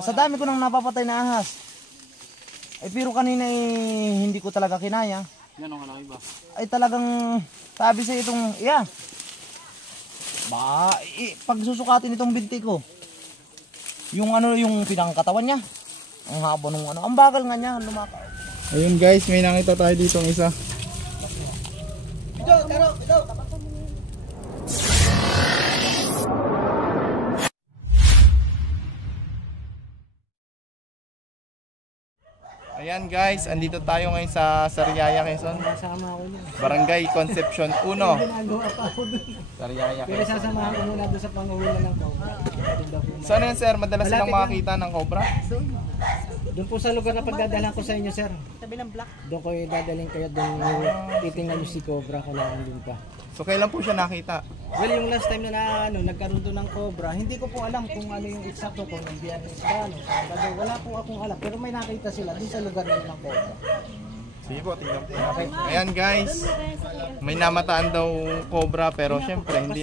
Sa dami ko nang napapatay na ahas. Pero kanina hindi ko talaga kinaya. Yan ang kalaki ba? Ay talagang sabi sa itong, pag susukatin itong binti ko, yung yung pinangkatawan niya, ang haba nung ang bagal nga niya, lumakaw. Ayun guys, may nakita tayo dito ng isa. Ito. Ayan guys, andito tayo ngayon sa Sariaya, Quezon. Sasama ako niya. Barangay Concepcion 1. Ginagawa pa ako doon. Sariaya, Pero Quezon. sasamahan ko muna doon sa panguhula ng cobra. Saan yan sir? Madalas silang makakita ng cobra? Doon po sa lugar na pagdadalhan ko sa inyo, sir. Tabi ng black. Doon ko dadalhin kayo doon. Titingnan nyo si cobra kung din pa. So kailan po siya nakita? Well, yung last time na nagkaroon doon ng cobra, hindi ko po alam kung ano yung eksakto, kung ng Biyernes ba, Sabado. Wala po akong alam. Pero may nakita sila doon sa lugar na ng cobra. Sige po, tingnan po. Ayan guys, may namataan daw cobra pero syempre hindi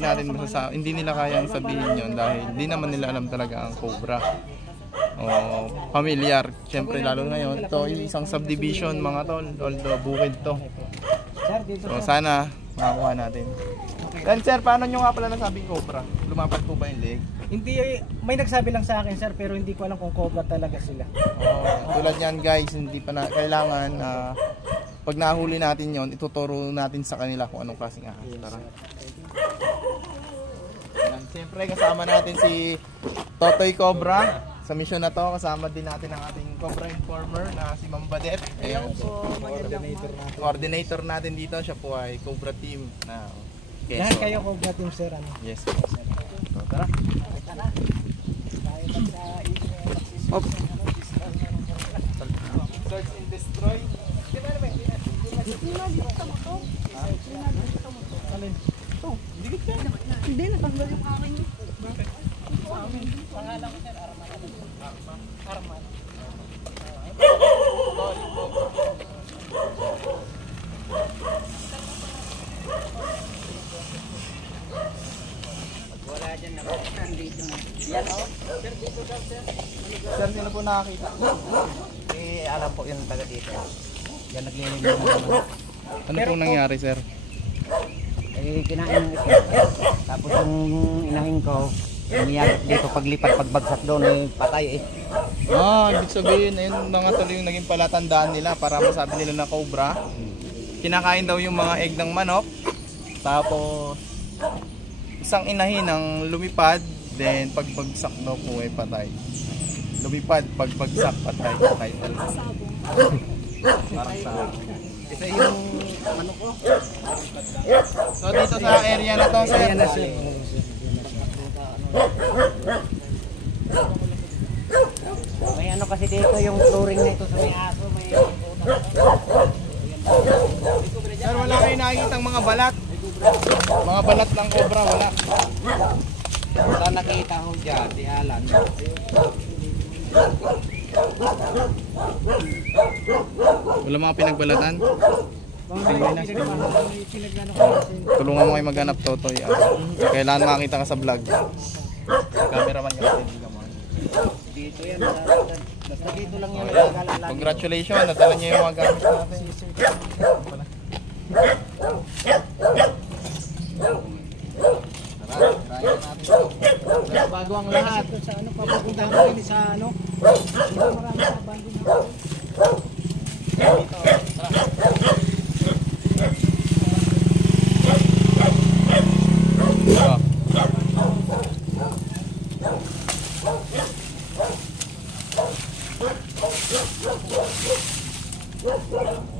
nila kayang sabihin yon dahil hindi naman nila alam talaga ang cobra. Pamilyar. Syempre lalo ngayon, ito yung isang subdivision mga tol, although bukid to. So sana makakuha natin. Then sir, paano nyo nga pala nasabing cobra? Lumapat po ba yung leg? Hindi, may nagsabi lang sa akin, sir, pero hindi ko alam kung cobra talaga sila. Tulad yan guys, hindi pa kailangan pag nahuli natin yon, ituturo natin sa kanila kung anong klaseng ahas. Tara. Yan, siyempre kasama natin si Totoy Cobra. Sa mission na to, kasama din natin ang ating Cobra Informer na si Ma'am Badet. Ayan po, coordinator natin dito. Siya po ay Cobra Team na Lahat kayo Cobra Team, sir. Yes po. So, tara. Search and destroy. Hindi, natanggal yung aking. Bakit? Pangalan ko, sir, Arman. Wala dyan na nandito na. Yan o. Sir, dito ka, sir. Sir, sino po nakakita? Alam po yung taga dito. Yan naglilinis naman. Ano pong nangyari, sir? Kinain ng tapos yung inahin ko, umiyak dito paglipat, pagbagsak doon, patay Ibig sabihin, ayun mga tuloy yung naging palatandaan nila para masabi nila na cobra. Kinakain daw yung mga egg ng manok. Tapos, isang inahin ang lumipad, then pagbagsak daw po ay patay. Lumipad, pagbagsak, patay. Patay talaga. Parang sa... Ito yung ano ko. So dito sa area na to, sir. May ano kasi dito yung flooring na ito sa may aso, may Sir, wala kayo nakikitang mga balat. Mga balat ng cobra, wala. wala nakita ko dyan, di Alan. Wala mga pinagbalatan. Tulungan mo kayo maghanap, Totoy. Kailangan makita ka sa vlog. Cameraman ka natin, hindi ka mo. Dito yan, basta dito lang yan nagagalang. Congratulations, nadala niyo yung mga gamit natin. Bago ang lahat. Sa ano, papapuntahan ko rin sa ano. Dito marami sa bando na.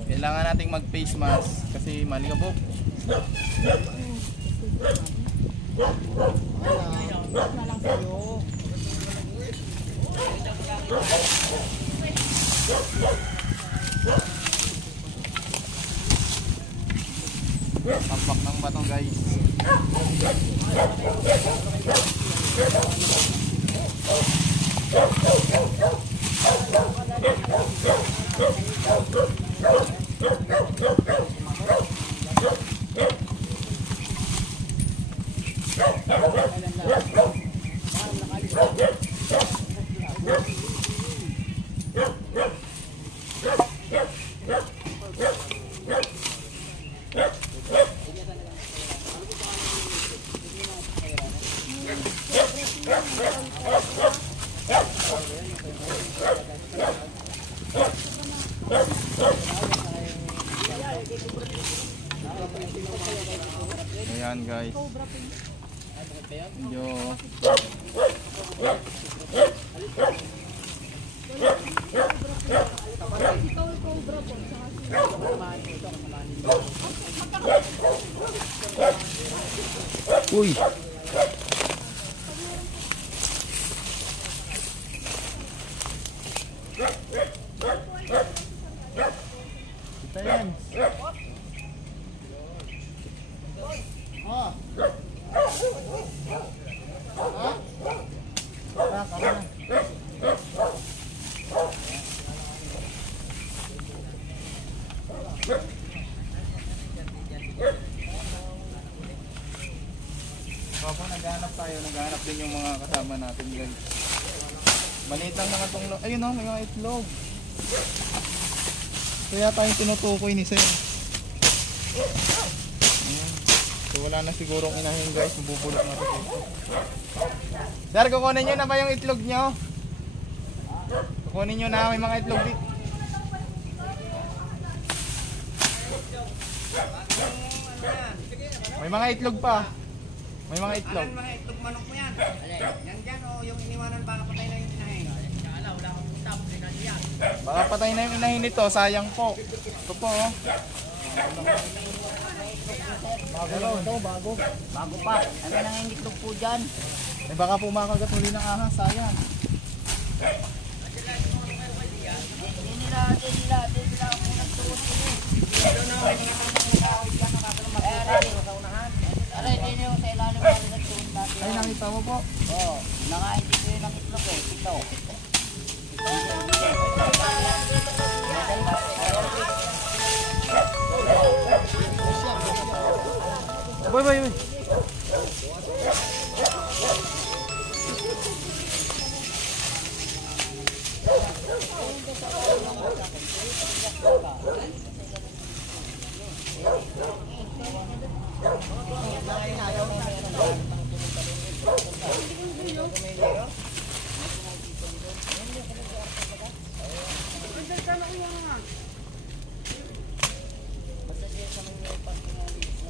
Kailangan nating mag face mask kasi malikabok. Tampak ng bato, guys. Medyo... Uy. Ito yan. Oh. Kama na. Kapag naghahanap tayo, naghahanap din yung mga kasama natin guys. Maliit lang naman itong... Ayun o, may mga itlog. Kaya tayong tinutukoy ni Sir. Ayan. So wala na sigurong inahin guys, mabubulok na rin. Sir, kukunin nyo na ba yung itlog nyo? Kukunin nyo na, may mga itlog dito. May mga itlog pa. May mga itlog. Alan, mga itlog manok mo yan. Yan dyan o yung iniwanan baka patay na yung inahin. Wala akong utap, yan. Baka patay na yung inahin nito, sayang po. Ito po oh. Bago ito, bago. Bago pa. Ano nang itlog po dyan? Eh baka po makagat muli ng ahas, sayang. Hindi nila ako nagtuot ko eh. Dito na, may mga nakakawit ka nakakalamat. Aray, hindi nyo sa ilalim kami nagtuot dati. Ay, nakita mo po. Oo, nakaintindi ko yun ang itlog eh. Ito. Boy, boy, boy.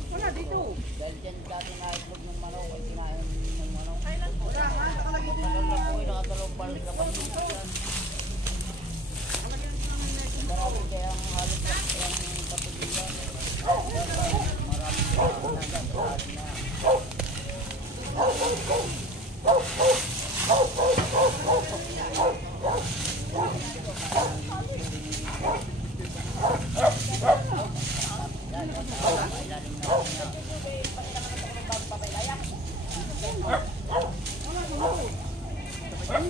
Wala dito. Dahil dyan dati na itlog ng manok ay kinain ng manok. Wala nga, nakalagay din. Nakatulog pa rin sa panyo. Marami kaya ang halos na ang patuloy. Marami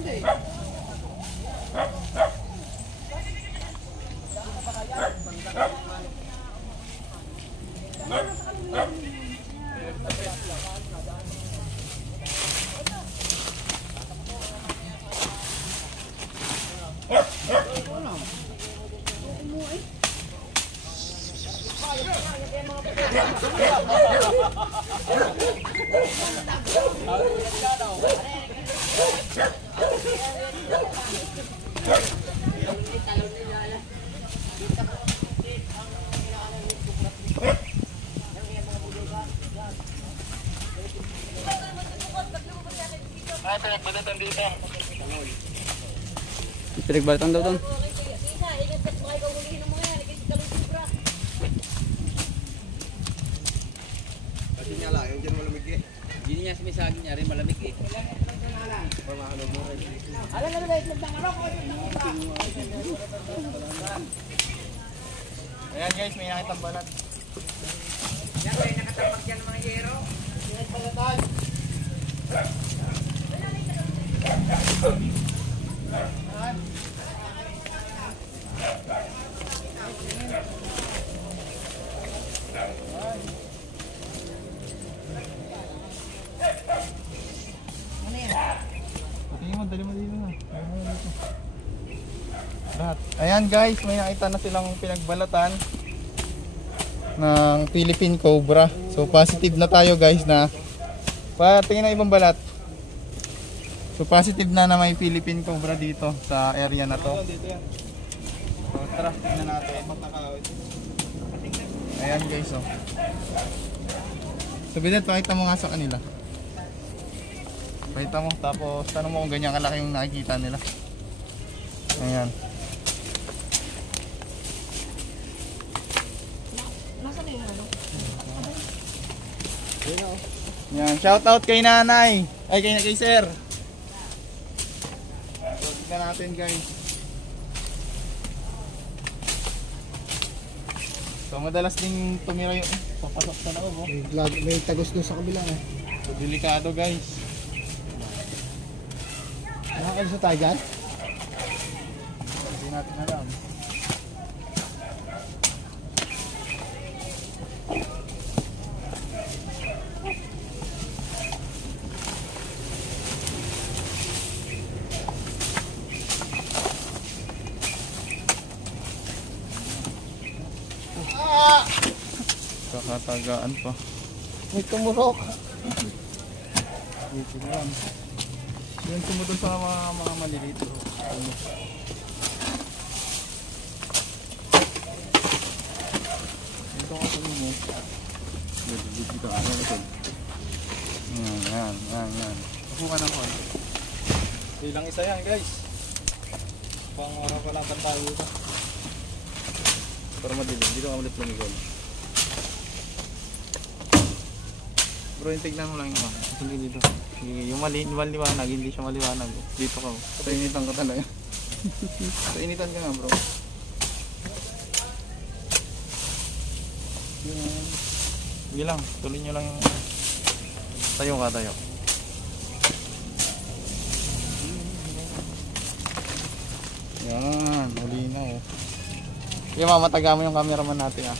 kaya Pinagbalatan daw doon. Hindi niya sumisagin niya rin malamig eh. Alam na ba itlog ng manok? Ayan guys, may nakitang balat. Yan kayo nakatapak yan mga yero. Dali mo dito na. Lahat. Ayan guys, may nakita na silang pinagbalatan ng Philippine Cobra. So positive na tayo guys na tingin na ibang balat. So positive na may Philippine Cobra dito sa area na to. So tara, tingnan natin. Ayan guys oh. So Binet, pakita mo nga sa kanila. Pakita mo, tapos tanong mo kung ganyan kalaki yung nakikita nila. Ayan. Nasaan na yung ano? Yan, shout out kay nanay. Ay, kay sir. So, tignan natin guys. So, madalas ding tumira yung papasok sa loob. Oh. May tagos dun sa kabila eh. So, delikado guys. Nakakalis na tayo dyan? Hindi natin alam. Kakatagaan pa. May tumurok. Dito na yan. Yung tumutol sa mga malilito. Ito ka sa mo. Dito ka na ito. Yan. Ako ka ng kon. Ilang isa yan guys. Pang araw pa lang pantayo ito. Para madilim. Dito ka ulit lumigol. Bro, yung tignan mo lang yung hindi dito. Yung maliwanag, hindi siya maliwanag. Dito ka. Painitan ka talaga. Painitan ka nga bro. Sige lang, tuloy nyo lang yung... Tayo ka, tayo. Yan, huli na oh. Sige, mamataga mo yung cameraman natin ah.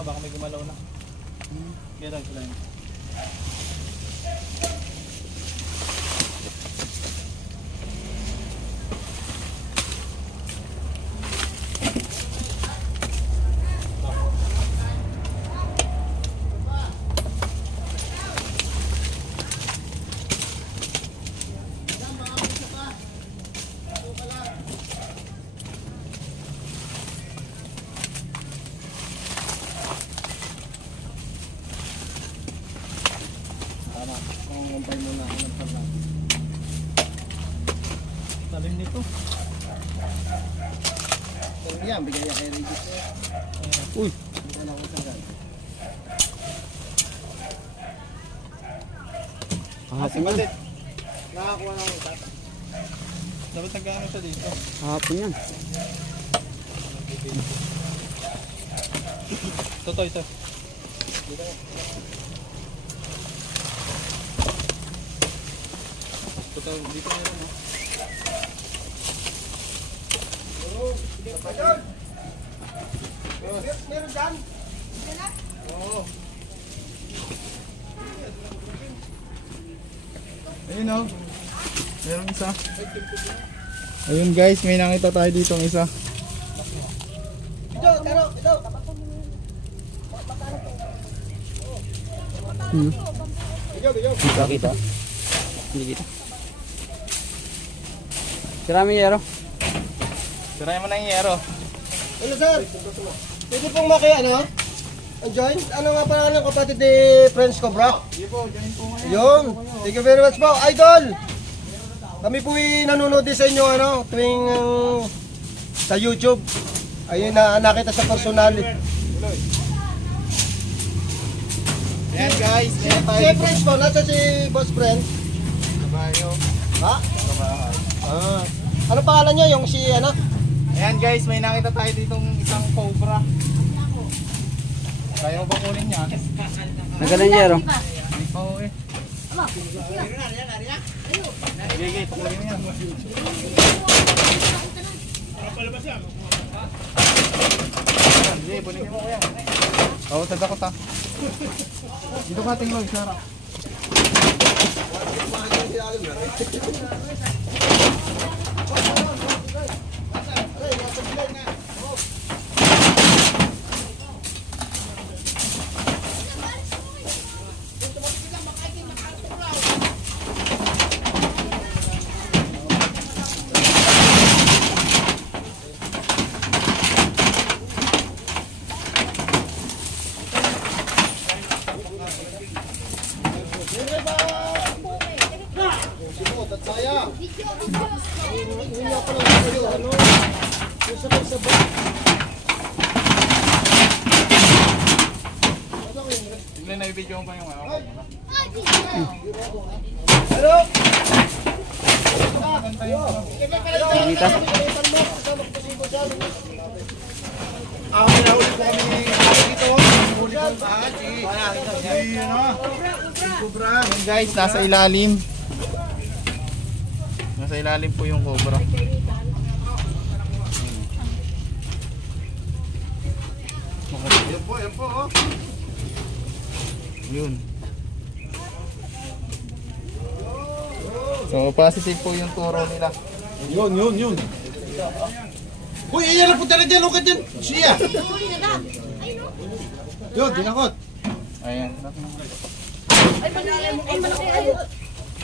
Baka may gumalaw na. Kaya lang sila yun. Talim nito. Yan, bigay niya kay Regis. Uy! Bigyan ako sa gan. Hapon yan. Nakakuha na ako ito. Dapat nag-ano siya dito. Hapon yan. Ito. Dito meron mo. Meron dyan? Oo. Ayun o. Meron isa. Ayun guys, may nakita tayo dito ng isa. Ito. Kita. Hindi kita. Sirami yero. Sirayan mo na yung yero. Hello sir. Pwede pong join? Ano nga pangalan ng kapatid ni Friends Cobra? Sige po, join po ngayon. Yun. Thank you very much po. Idol! Kami po nanonood din sa inyo tuwing sa YouTube. Ayun na nakita sa personal. Ayan guys, meron tayo. Si Friends po, nasa si Boss Friend. Kabayo. Ha? Kabahay. Ano pangalan niya? Yung si Ayan guys, may nakita tayo ditong isang cobra. Kaya mo ba kunin niya? Nagalan yero. Hindi pa ho eh. Sige, pakunin mo yan. Sige, punin mo ko yan. Oo, tadakot ha. Dito ka tingin, Sara. Bibidyo ko yung ano. Kita. Pinahuli po kami ni dito. Huli po lahat. Cobra. Yun guys, nasa ilalim. Nasa ilalim po yung cobra. Yan po, yan po. Yun. So positive po yung turo nila. Yun. Uy, iyan na po talaga dyan. Lukat dyan. Siya. Yun, dinakot. Ayan. Ay, malaki. Ay.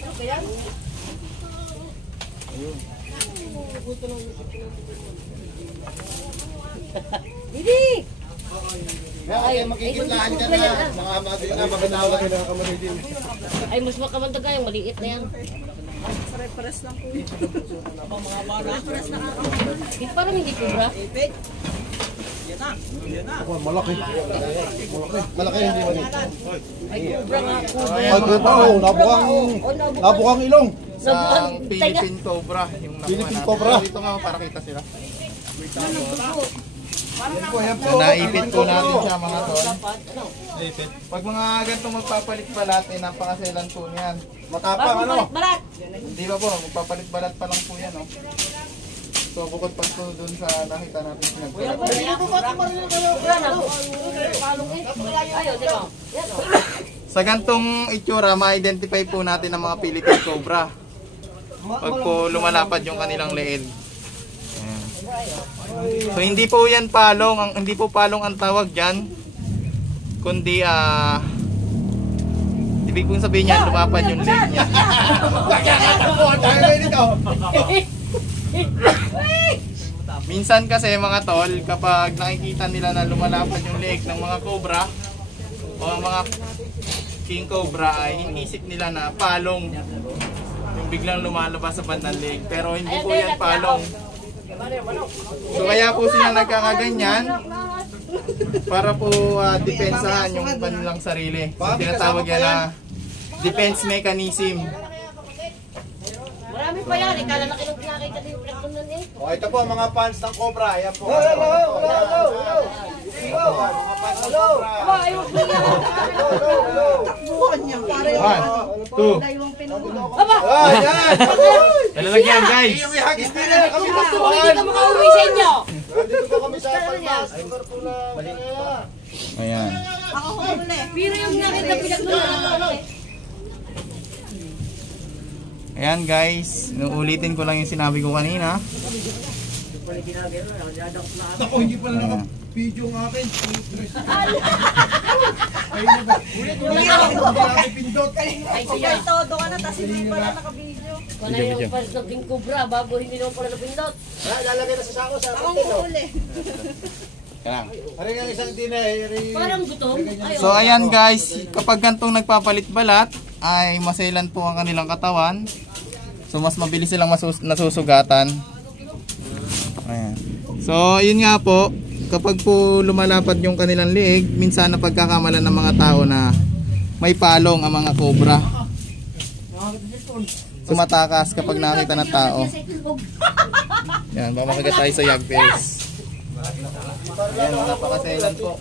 Ano kaya? Didi! Ay, makikitlaan ka na. Mga magandawag ka na kamanidin. Ay, mas makamanda kayo. Maliit na yan. Pare-pares lang po. Di parang hindi cobra. Malaki. Malaki hindi ba nito? Ay, cobra nga. Ay, ito. Nabukang ilong. Sa Philippine Cobra. Yung nakuha Philippine natin. Cobra. Dito nga para kita sila. Yan po. Naipit po natin siya mga tol. Pag mga ganito magpapalit balat, napakaselan po niyan. Matapang ano? Balat! Hindi ba po, magpapalit balat pa lang po yan. Oh. So bukod pa po dun sa nakita natin pinagpalit. Ayaw, di ba? Yan, o. Sa gantong itsura, ma-identify po natin ang mga Philippine Cobra. Pag po lumalapad yung kanilang leeg. Ayan. So hindi po yan palong, hindi po palong ang tawag diyan. Kundi ibig pong sabihin niya lumapad yung leeg niya. Minsan kasi mga tol, kapag nakikita nila na lumalapad yung leeg ng mga cobra o ang mga king cobra, ay iniisip nila na palong yung biglang lumalabas sa bandang leeg, pero hindi po yan palong. So kaya po sila nagkakaganyan para po depensahan yung kanilang sarili. So, tinatawag yan na defense mechanism. Marami pa yan. Ikala na kinukita din yung plakon nun eh. O, ito po mga fans ng Cobra. Ayan po. Mga fans ng Cobra. Ayaw ko yan. Takbuhan niya. Para yung 1, 2. dalawang pinuno. Ayan! Talalagyan guys. Yung ihagis nila kami Hindi matuhan. ka makauwi sa inyo. Nandito po kami sa Palmas. Lugar po lang. Ayan. Ako huli. Pero yung nakita pinagdala. Ayan guys, uulitin ko lang yung sinabi ko kanina. Ako, hindi pala naka-video ng akin. Ayun na ba? Hindi namin pindot. Ay, siya. Ay, todo ka na, tapos hindi pala naka-video. Kung na yung pares ng King Cobra, bago hindi naman pala napindot. Lalagay na sa sako sa Ako pantino. huli. Ari nga isang dinay. Parang gutom. Ayaw. So ayan guys, kapag gantong nagpapalit balat, ay maselan po ang kanilang katawan. So mas mabilis silang nasusugatan. Ayan. So yun nga po, kapag po lumalapad yung kanilang leeg, minsan na pagkakamalan ng mga tao na may palong ang mga cobra. Sumatakas kapag nakita ng tao. Yan, mamakagat tayo sa yagpes. Ayan, napakaselan po.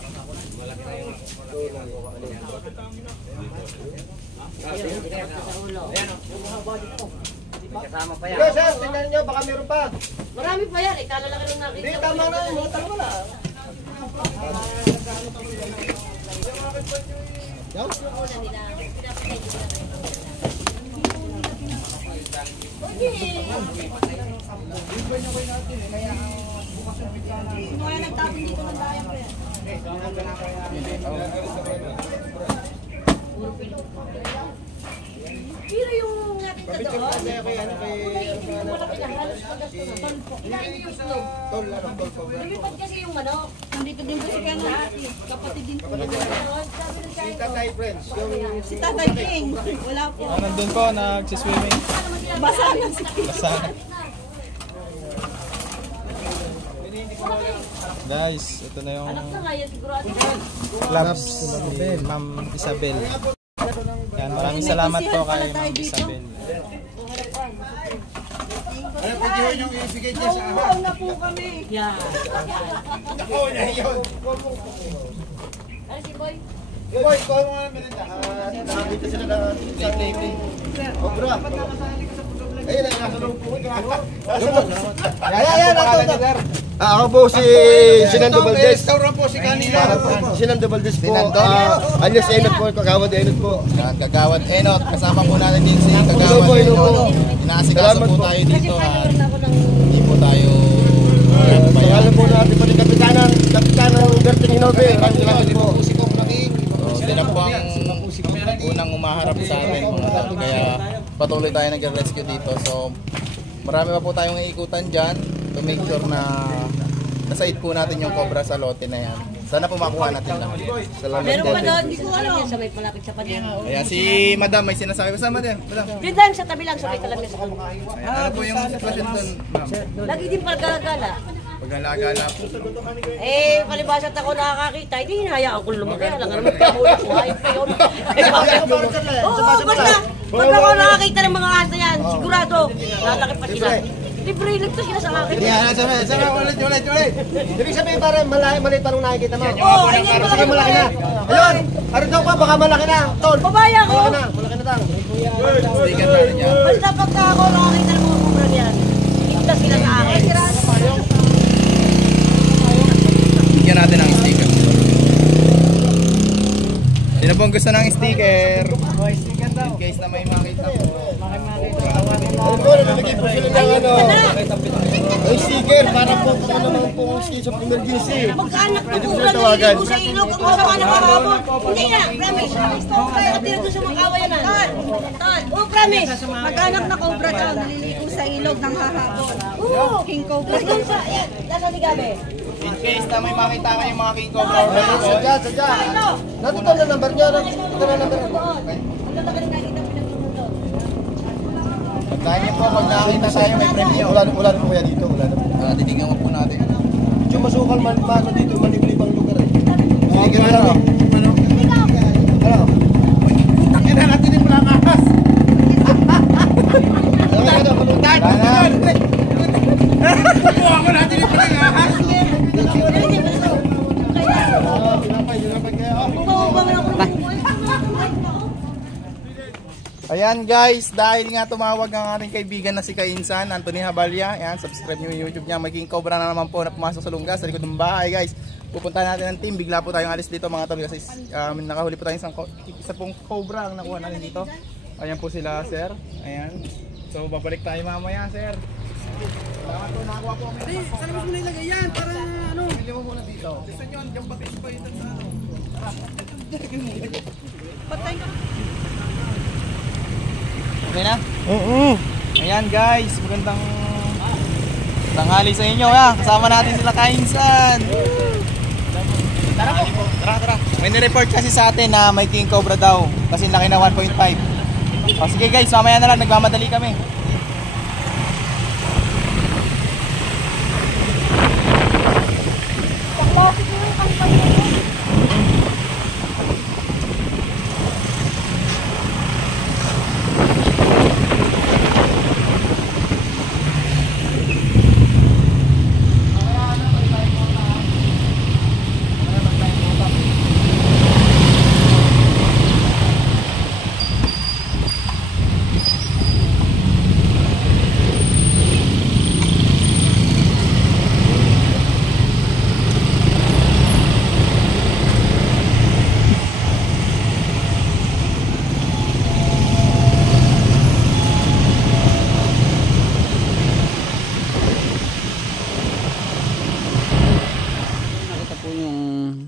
Sir, tingnan nyo, baka meron pa. Marami pa yan. Ikala lang nung nakita. Hindi, tama na yun. Tama na. Sino kaya nagtapon dito ng dayang ko yan? Pero yung natin sa doon, malaki na halos pagkasto na. Ilahin niyo yung slow. Lumipad kasi yung manok. Nandito din po si Kena. Kapatid din po. Sabi ng Si Tatay Friends, yung Si Tatay King. Wala po. Nandun po, nagsiswimming. Basa na si King. Basta. Guys, ito na yung Anak na nga yan, sigurado. clubs ni Ma'am Isabel. Yan, maraming salamat po kay Ma'am Isabel. Ano pwede yun yung ibigay niya sa aha? Oo na po kami. Yan. Oo na yun. Ano si Boy? Boy, call mo nga merenda. Nakakita sila na obra. Ayun, nasa loob po. Ayan. Ako po si Sinando Valdez. Restaurant po si kanina. Sinando Valdez po. Alias Enot po. Kagawad Enot po. Yan, Kagawad Enot, kasama po natin din si Kagawad Enot. Inaasikaso po tayo dito at hindi po tayo Pangalan po natin po ni Kapitanang Berting Hinobe. Salamat po. Sila po ang unang umaharap sa atin mga tol. Kaya patuloy tayo nag-rescue dito. So marami pa po tayong iikutan dyan to make sure na nasaid po natin yung cobra sa lote na yan. Sana po makuha natin lahat. Salamat Meron po. pa doon, hindi ko alam. Sabay malapit sa padyan. Kaya si Madam may sinasabi. Basta Madam. Yun lang sa tabi lang, sabay ka lang sa kamukha. Ayan, ano po yung sitwasyon doon, ma'am? Lagi din pagkagala. Pag-alagala po. Eh, palibasat ako nakakakita, hindi hinahayaan ko lumaki. Alam nga naman, kahulap ko, hayop pa yun. Oo, basta. Pag ako nakakita ng mga asa yan, sigurado, lalaki pa sila. Libre lang to sila sa akin. Ulit. Ibig sabihin parang maliit pa nung nakikita mo. Oo, ay ngayon Sige, malaki na. Ayun, ano daw pa, baka malaki na. Tol, Babaya ko. malaki na tang. Sticker natin yan. Basta pagka ako nakakita ng mga kumrag yan, kita sila sa akin. Bigyan natin ng sticker. Sino pong gusto ng sticker? In case na may makita po. Ano po, nalagay po sila ng ay sticker para po kung naman po ang stage of emergency. Magkaanak na Pwede po kumrag sila tawagan. naliligo sa ilog, ang masama na mahabot. Hindi na, promise. Katira doon sa mga kawayan na. Oh, promise. Mag-anak na cobra daw, naliligo sa ilog ng hahabol. Oo. King Cobra. Doon sa, yan, nasa si Gabi. In case na may makita kayong mga King Cobra or Sadya. Natuto na number nyo. Ito na number nyo. Ano na ka rin nakita pinagsumunod? Tandaan niyo po, pag nakakita tayo may premyo. Wala na po kaya dito. Wala na. Titignan mo po natin. Medyo masukal man dito, maliblibang lugar eh. Sige na lang. Ano? Takin na natin yung palakas. Ano? Palutan. Kukuha ko natin yung palakas. Ayan guys, dahil nga tumawag ang ating kaibigan na si Kainsan, Anthony Habalya. Ayan, subscribe nyo yung YouTube niya. May King Cobra na naman po na pumasok sa lungga sa likod ng bahay guys. Pupuntahan natin ng team. Bigla po tayong alis dito mga tol kasi nakahuli po tayong isa pong cobra ang nakuha natin dito. Ayan po sila sir. Ayan. So babalik tayo mamaya sir. Salamat po, nakakuha po kami. Saan mo muna ilagay yan? Para ano? Bili mo muna dito. Saan yun? Diyan pati pa yun sa ano. Patay ka. Okay na? Ayan guys, magandang tanghali sa inyo ha. Kasama natin sila Kainsan. Tara po. Tara. May nireport kasi sa atin na may King Cobra daw. Kasi laki na 1.5. O sige guys, mamaya na lang. Nagmamadali kami.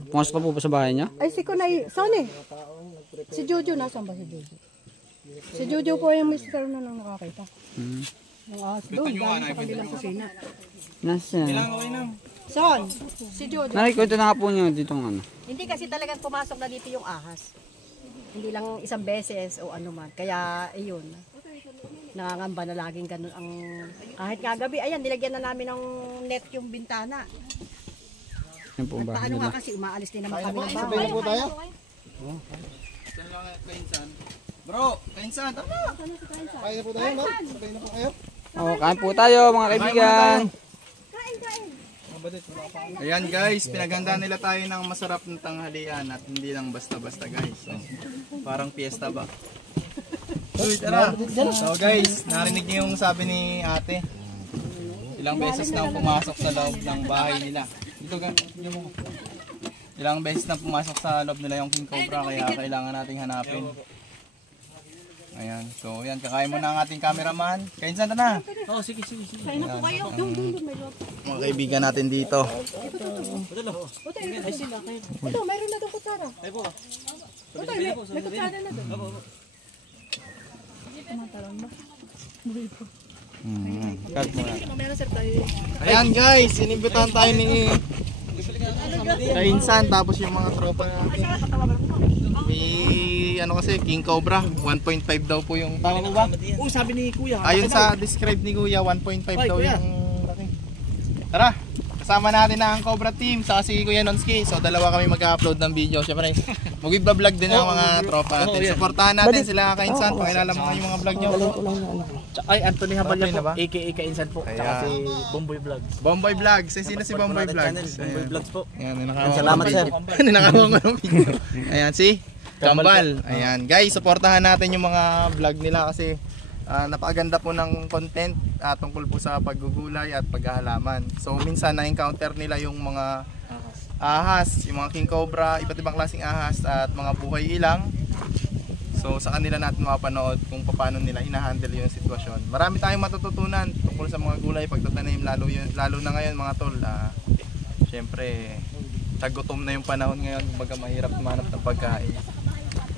Pumasok pa po ba sa bahay niya? Ay, si Kunay, saan eh? Si Jojo, nasaan ba si Jojo? Si Jojo po yung mister na nang nakakita. Yung ahas doon, dahil sa kabilang kusina. Nasa? Saan? Si Jojo. Nakikwento na nga po niyo dito ng ano. Hindi kasi talagang pumasok na dito yung ahas. Hindi lang isang beses o ano man. Kaya, ayun. Nangangamba na laging ganun ang... Kahit nga gabi, ayan, nilagyan na namin ng net yung bintana. Yan po ang bahay Paano nila. nga kasi umaalis din naman kami ng Sabay bahay. na po tayo. Saan lang kainsan? Bro, kainsan, tama. Sabay na po tayo, no? Sabay na po kayo. Oh, kain po tayo mga kaibigan. Ayan guys, pinaghandaan nila tayo ng masarap na tanghalian at hindi lang basta-basta guys. So, parang piyesta ba? Uy, tara. So guys, narinig niyo yung sabi ni ate. Ilang beses na pumasok sa loob ng bahay nila. Dito yung ilang beses na pumasok sa loob nila yung king cobra kaya kailangan nating hanapin. Ayan, so yan, kakain muna ang ating cameraman. Kain saan na? Oh, sige. Kain na po kayo. Mga kaibigan natin dito. Ito, mayroon na doon kutsara. Ito, may kutsara na doon. Cut muna. Ayan guys, inimbitahan tayo ni Kainsan tapos yung mga tropa natin. May ano kasi King Cobra 1.5 daw po yung tama mo ba? Oh, sabi ni Kuya. Ayon sa describe ni Kuya 1.5 daw yung laki. Tara, kasama natin na ang Cobra team sa si Kuya Nonski. So dalawa kami mag-upload ng video. Syempre, mag-vlog din ang mga tropa natin. Suportahan natin sila Kainsan. Pakilala mo nga yung mga vlog nyo. Ay, Anthony Habal na po, ba? aka Kainsan po. Ayan. Tsaka si Bomboy Vlogs. Bomboy Vlogs. Sino si Bomboy Vlogs? Bomboy Vlogs po. Ayan, ninakawan ko Salamat, ng sir. video. Ninakawan ko ng video. Ayan, si Kambal. Ayan, guys, supportahan natin yung mga vlog nila kasi napakaganda po ng content tungkol po sa paggugulay at paghahalaman. So, minsan na-encounter nila yung mga ahas, yung mga king cobra, iba't ibang klaseng ahas at mga buhay ilang. So, sa kanila natin mapanood kung paano nila hinahandle yung sitwasyon. Marami tayong matututunan tungkol sa mga gulay, pagtatanim, lalo na ngayon mga tol. Siyempre, tagutom na yung panahon ngayon, baga mahirap manap ng pagkain.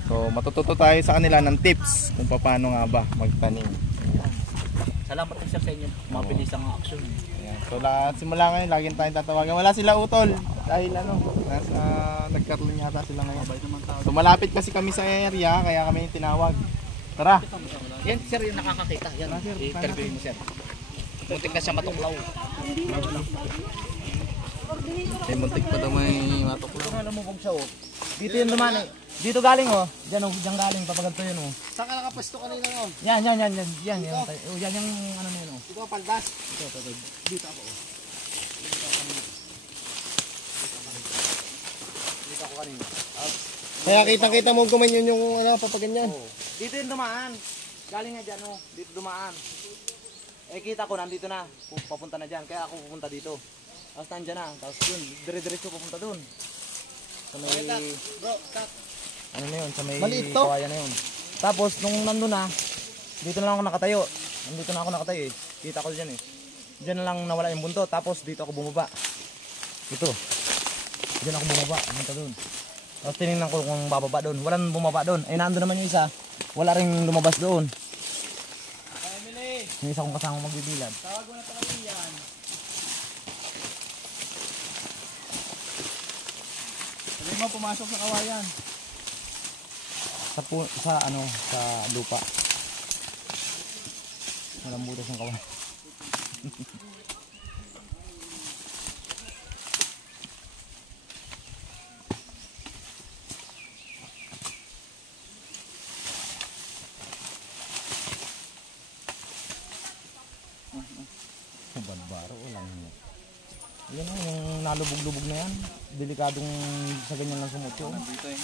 So, matututo tayo sa kanila ng tips kung paano nga ba magtanim. Salamat din sir sa inyo. Mabilis ang action. Ayan. So, simula ngayon, laging tayong tatawagan. Wala sila utol dahil nagkaroon yata sila ngayon. So, malapit kasi kami sa area, kaya kami tinawag. Tara! Yan sir yung nakakakita. Yan, i-interview mo sir. Muntik na siya matuklaw. Muntik pa daw may matuklaw. Alam mo kung siya oh. Dito yun naman eh. Dito galing oh. Diyan oh, diyan galing papaganto yun oh. Saan ka nakapwesto kanina noon? Yan. Yan yung ano na yun oh. Ito ang paldas. Dito ako oh. Dito ako kanina. Kaya kitang-kita mo gumanyan yung papaganyan. Dito yung dumaan. Galing nga dyan oh. Dito dumaan. Eh kita ko nandito na. Papunta na dyan. Kaya ako pupunta dito. Tapos nandyan na. Tapos dun. Dire-diretso papunta dun. Sa may... Bro, stop. Ano na yun? Sa may Maliit to? kawayan na yun. Tapos nung nandun na. Dito na lang ako nakatayo. Nandito na ako nakatayo eh. Kita ko dyan eh. Diyan na lang nawala yung buntot. Tapos dito ako bumaba. Ito. Diyan ako bumaba. Punta dun. Tapos tinignan ko kung bababa doon. Walang bumaba doon. Eh nandun naman yung isa. Wala rin lumabas doon. Yung isa kong kasama magbibilad. Tawag mo na talaga yan. Sabi mo pumasok sa kawayan. Sa ano, sa lupa. Walang butas ng kawan. Barbaro lang. Yan yung nalubog-lubog na yan. Delikadong sa ganyan lang sumutyo. Dito eh.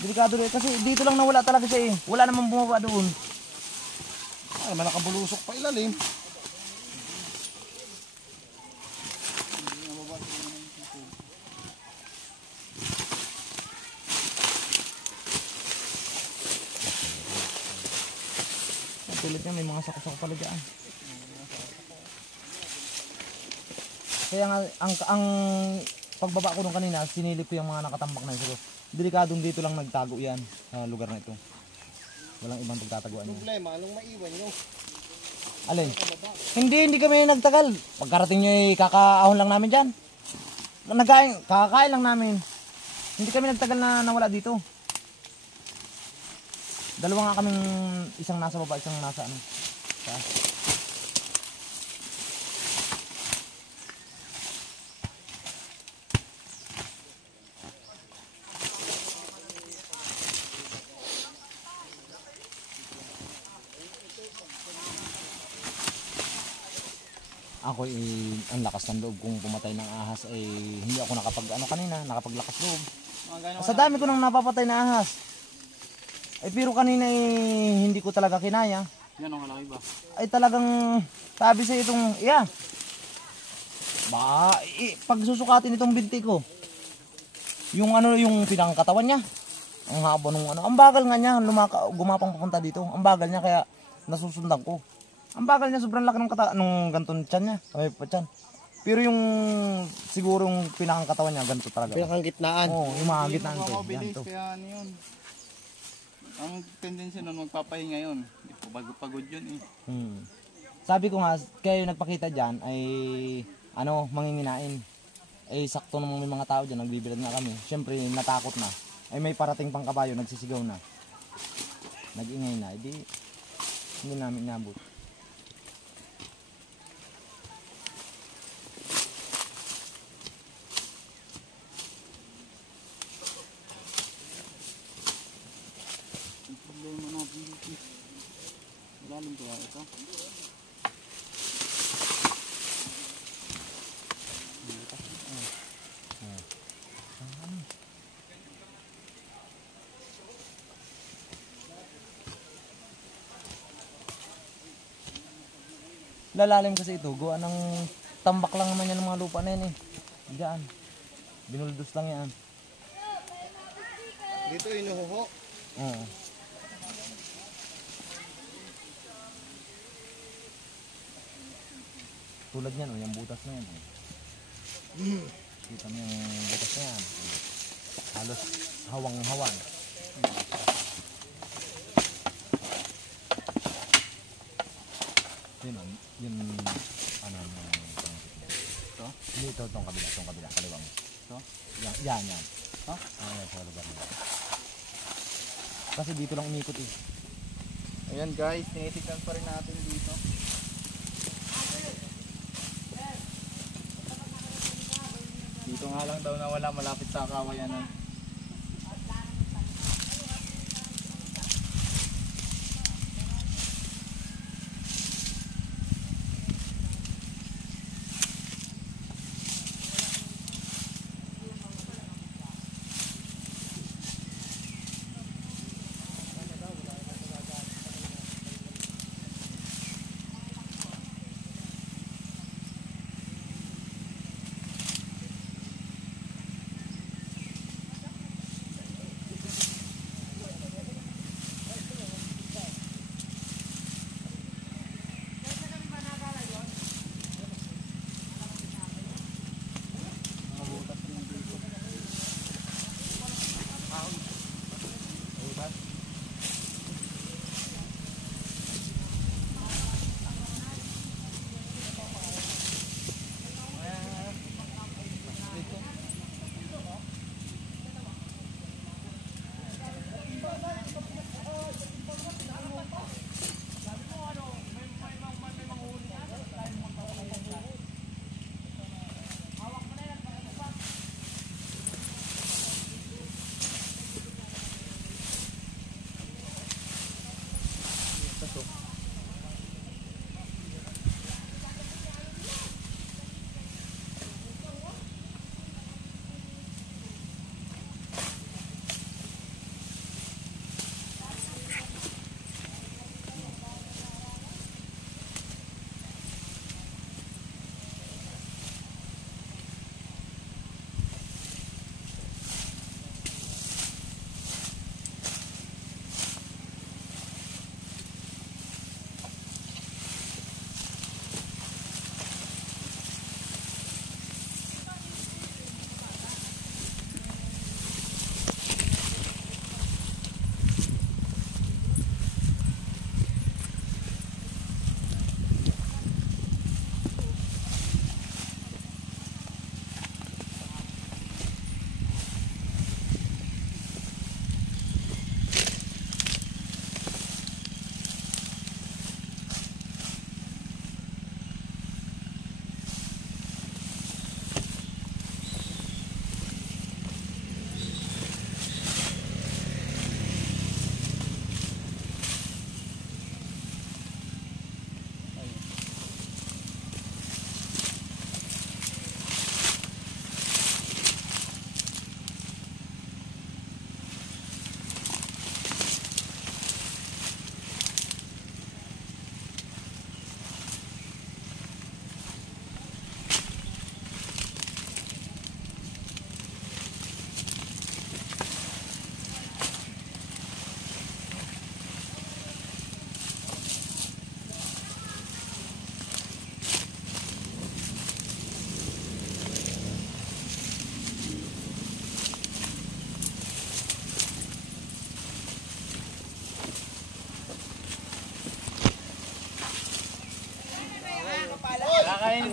Delikado rin kasi dito lang nawala talaga siya eh. Wala namang bumaba doon. Ay, man nakabulusok pa ilalim. Ang tulad niya may mga sako-sako pala dyan. Kaya nga ang pagbaba ko nung kanina, sinilip ko yung mga nakatambak na ito. Delikadong dito lang nagtago yan sa lugar na ito. Walang ibang pagtataguan yan. Problema, anong maiwan nyo? Alin? Hindi kami nagtagal. Pagkarating nyo kakaahon lang namin dyan. Kakakain lang namin. Hindi kami nagtagal na nawala dito. Dalawa nga kaming isang nasa baba, isang nasa ano. Taas. ako ang lakas ng loob kung pumatay ng ahas ay hindi ako nakapaglakas loob. Sa dami ko nang napapatay na ahas. Ay pero kanina hindi ko talaga kinaya. Yan ang kalaki ba? Ay talagang sabi sa itong pag susukatin itong binti ko. Yung yung pinangkatawan niya. Ang haba nung ang bagal nga niya gumapang papunta dito. Ang bagal niya kaya nasusundan ko. Ang bagal niya sobrang laki nung ganton tiyan niya. Ay tiyan. Pero yung siguro yung pinakangkatawan niya ganito talaga. Pinakangitnaan. Oo, yung mga gitnaan to. Yan Mabilis to. kaya ano yun. Ang tendency nun magpapahinga yun. Pagod yun eh. Sabi ko nga, kayo nagpakita dyan ay manginginain. Eh sakto namang may mga tao dyan, nagbibilad nga kami. Siyempre natakot na. Ay may parating pang kabayo, nagsisigaw na. Nag-ingay na, hindi namin nabot. Lalim kaya ito? Lalalim kasi ito, gawa ng tambak lang naman yan ng mga lupa na yan eh. Diyan. Binuldos lang yan. Dito inuhuho. Oo. Tulad yan, yung butas na yan. Kita mo yung butas na yan. Halos hawang-hawan. Yun, ito? Hindi, itong kabila, kaliwang. Ito? Yan. Ha? Ayan, sa lugar nila. Kasi dito lang umikot eh. Ayan guys, tinitignan pa rin natin dito. Dito nga lang daw nawala malapit sa kawayanan.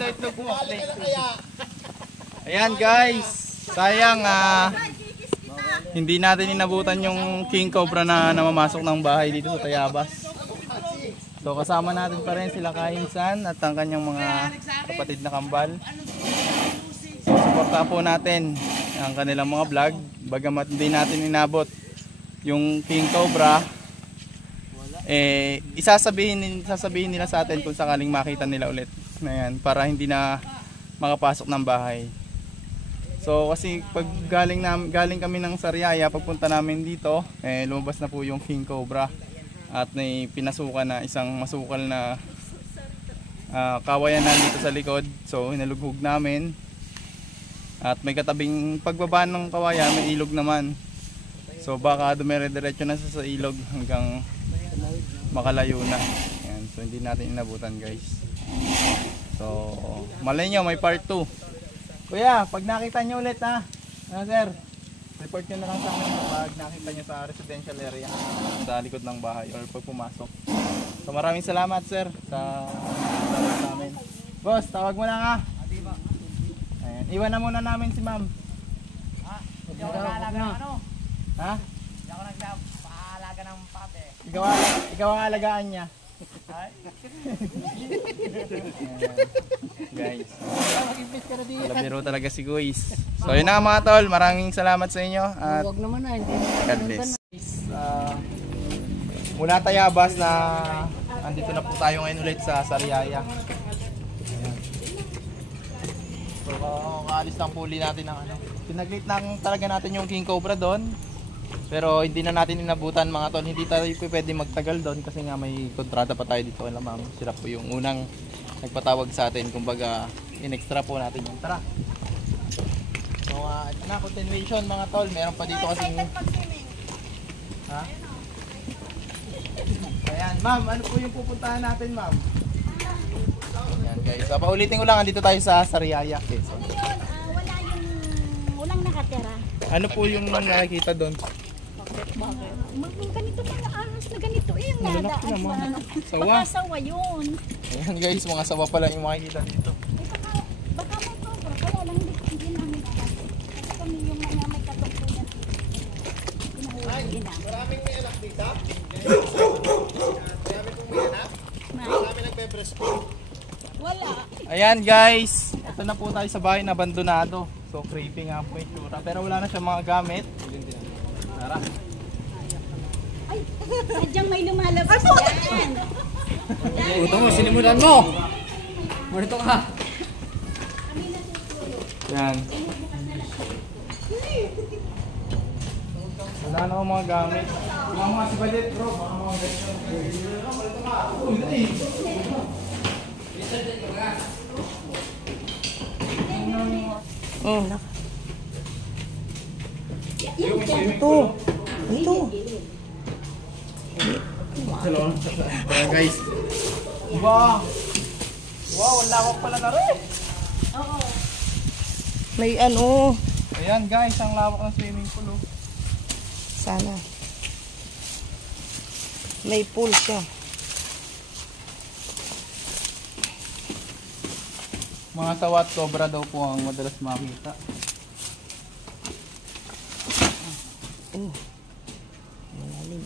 sa itlog mo. Ayan guys, sayang hindi natin inabutan yung king cobra na namamasok ng bahay dito sa Tayabas. So kasama natin pa rin sila Kainsan at ang kanyang mga kapatid na kambal. So suportahan po natin ang kanilang mga vlog. Bagamat hindi natin inabot yung king cobra, sasabihin nila sa atin kung sakaling makita nila ulit na yan, para hindi na makapasok ng bahay. So kasi pag galing kami ng Sariaya, pagpunta namin dito, lumabas na po yung king cobra at may pinasukan na isang masukal na kawayan dito sa likod. So hinalughog namin at may katabing pagbaba ng kawayan, may ilog naman. So baka dumire-diretso na sa ilog hanggang makalayo na. Ayan, so hindi natin inabutan guys. So malay nyo may part 2. Kuya, pag nakita nyo ulit sir, report nyo na lang sa akin pag nakita nyo sa residential area sa likod ng bahay or pag pumasok. So maraming salamat sir sa tawag sa amin. Boss, tawag mo na Ayan, iwan na muna namin si ma'am. Hindi ako nag-aalaga ng ano? Ha? Hindi ako nag-aalaga ng pate. Ikaw ang alagaan niya. Guys, labiro talaga si Guys. So yun na mga tol, maraming salamat sa inyo at Huwag naman hindi. God bless. Mula Tayabas na andito na po tayo ngayon ulit sa Sariaya. So kaalis lang po uli natin ng pinaglit lang talaga natin yung king cobra doon. Pero hindi na natin inabutan mga tol. Hindi tayo pwede magtagal doon kasi nga may kontrata pa tayo dito kay ma'am. Sila po yung unang nagpatawag sa atin. Kumbaga in-extra po natin yung tara. So continuation mga tol. Meron pa dito kasi ha? Ayan ma'am, ano po yung pupuntahan natin ma'am? Ayan guys, paulitin ko lang, andito tayo sa Sariaya. Okay, so walang nakatira. ano po yung nakikita doon? Ganito mga aras na ganito. Yung nadaan. Sawa. Baka sawa yun. Ayan guys, mga sawa pa lang yung makikita dito. Baka mo kaya lang hindi namin alam. Kasi kami yung mga may katungkulan. Maraming may anak dito? Marami pong may anak? Marami nagpe-breastfeed. Wala. Ayan guys, ito na po tayo sa bahay na abandonado. So creepy nga po yung tsura. Pero wala na siya mga gamit. Tara. Ay, sadyang may lumalabas yan. Ito mo, sinimulan mo. Marito ka. Yan. Wala na akong mga gamit. Mga si Badet bro, baka mga ganyan. Marito ka. Uy, dali. Ayan guys. Wow! Wow, lawak pala na rin. May ano, Ayan guys, ang lawak ng swimming pool. sana. May pool siya. Mga sawat cobra daw po ang madalas makita. Malalim.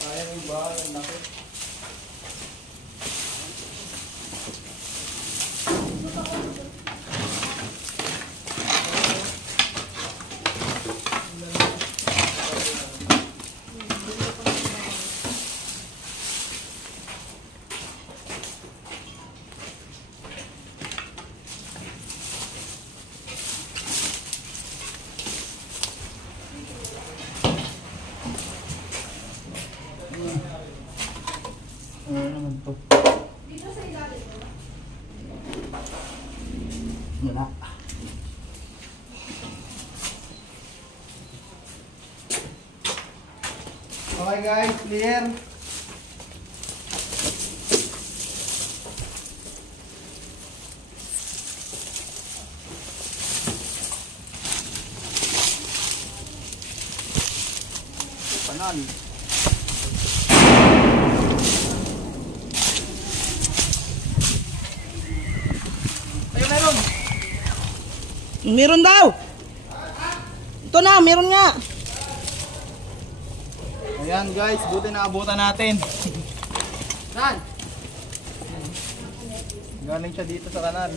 Sayang yung bahay, ang laki. Ano naman to? Wala. Okay guys, clear. Kanal. Ayun, meron. Meron daw. Ito na, meron nga. Ayan guys, buti naabutan natin. Saan? Galing siya dito sa kanal.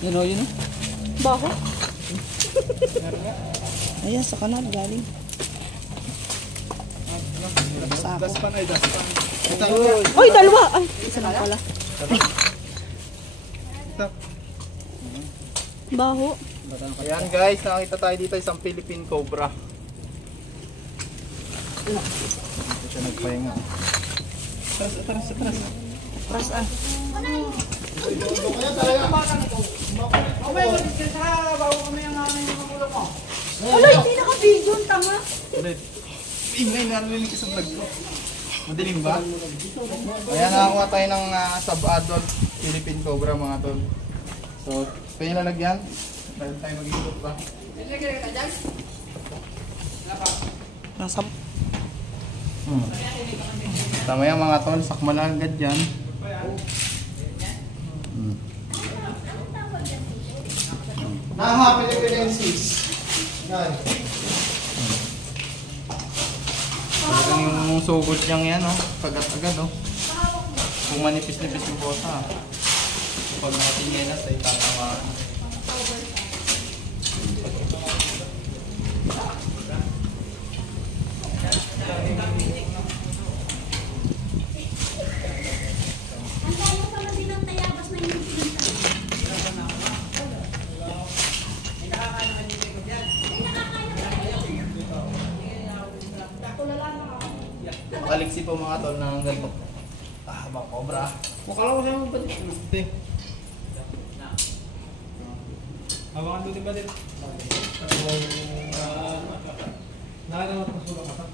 Yun o, yun o. Baho? Ayan, sa kanal galing. Daspan ay daspan. Uy, dalawa! Ay, isa lang pala. Baho. Ayan guys, nakita tayo dito isang Philippine Cobra. Dito siya nagpahinga. Pras ah. Wala, hindi naka-video, tanga. Ulit. Ingay, narinig sa vlog ko. Madilim ba? Ayan, nakakuha tayo ng sub-adult Philippine Cobra mga tol. So, kaya lalagyan. Dahil tayo mag-ikot pa. Nasa... Tama yan mga tol, sakma lang agad yan. Happy evidences. Yan. Talagang yung sugod niyang yan, oh. Kagat-agad, oh. Kung manipis-nipis yung bosa. Pag nakatinyenas ay tatamaan. Ang dami pa na din ang tayabas na yung pinunta. Kaliksi po mga tol ng ganito. Mga cobra. Makala ko siya mo ba dito? Hawakan doon ba dito? Nakagawa ko sa ka.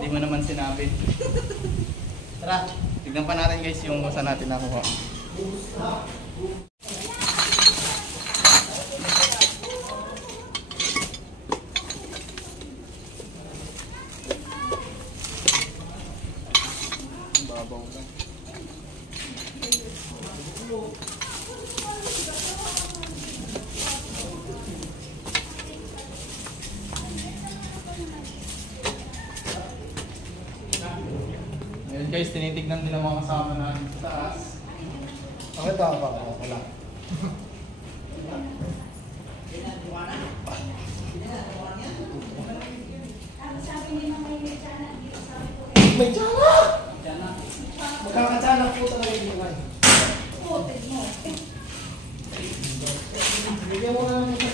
Hindi mo naman sinabi. Tara, tignan pa natin guys yung saan natin nakuha. Babaw lang. Ayan guys, tinitignan din ang mga kasama natin sa taas. Okay ba? Wala. May tsana! Magkakatsana po talaga yung mga. Bigyan mo nga ng mga.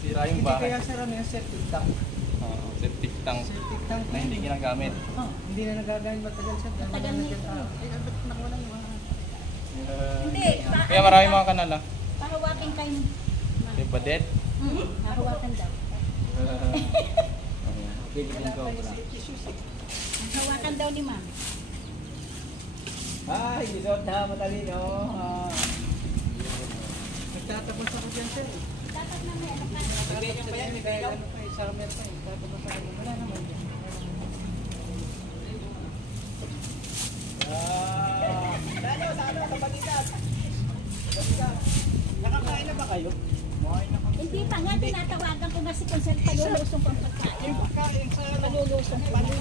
Sira yung bahay. Kaya sara may septic tank. Septic tank na hindi ginagamit. Hindi na nagagamit matagal siya. Matagal na ito. Nakawala yung mga. Hindi. Kaya maraming mga kanal ah. Pahawakin kayo. Kay Badet. Hahawakan daw. Philippine Cobra. Hawakan daw ni ma'am. Ay, gisot na matalino. Nagtatapos ako dyan sir. Dapat na may ano ka. Nagtatapos pa yan. May dahil ano pa eh. Summer pa eh. Nagtatapos ako. Wala naman dyan. Lalo, sa Balikat. Nakakain na ba kayo? Hindi pa nga, tinatawagan ko nga si Consel palulusong pang pagkain. Pagkain sa palulusong. Ano,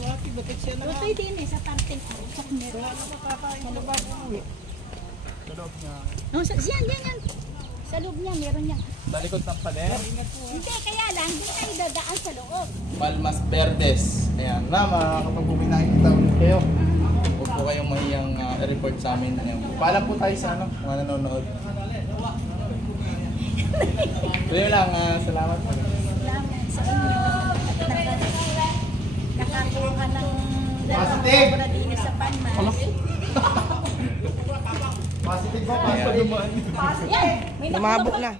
happy bakit siya na? Lutoy din eh, sa parting ko. Sa kumero. Wala na makakain na ba umuwi? No, yan. Sa loob niya, meron niya. Balikot ng pader. Hindi, kaya lang, hindi tayo dadaan sa loob. Palmas Verdes. Ayan na, kapag puminakita ulit kayo. Huwag po kayong mahiyang report sa amin. Ayan. Paalam po tayo sa ano, mga nanonood. Kaya lang, salamat po. Salamat sa inyo. Kakakuha ka ng Positive. dalawang sa Palmas. Positive po. Yan, may Lumabok na.